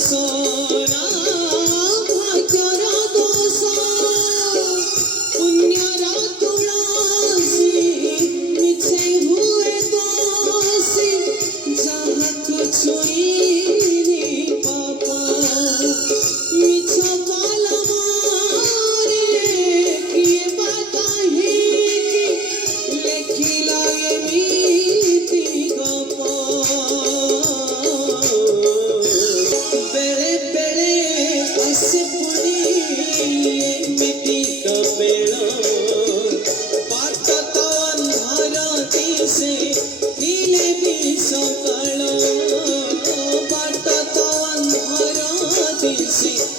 सोना भाग्यर दोष पुण्यर तुलसी मिछे हुए दोषी जहाँ कुछ पापा मिछ कल मारे किए बताही लेखिला एमिति गप बेले बेले आसे पुणी एमिति कपेल बाट तो अंधार दिसे दिले भी सकाळ बाट तो अंधार दिसे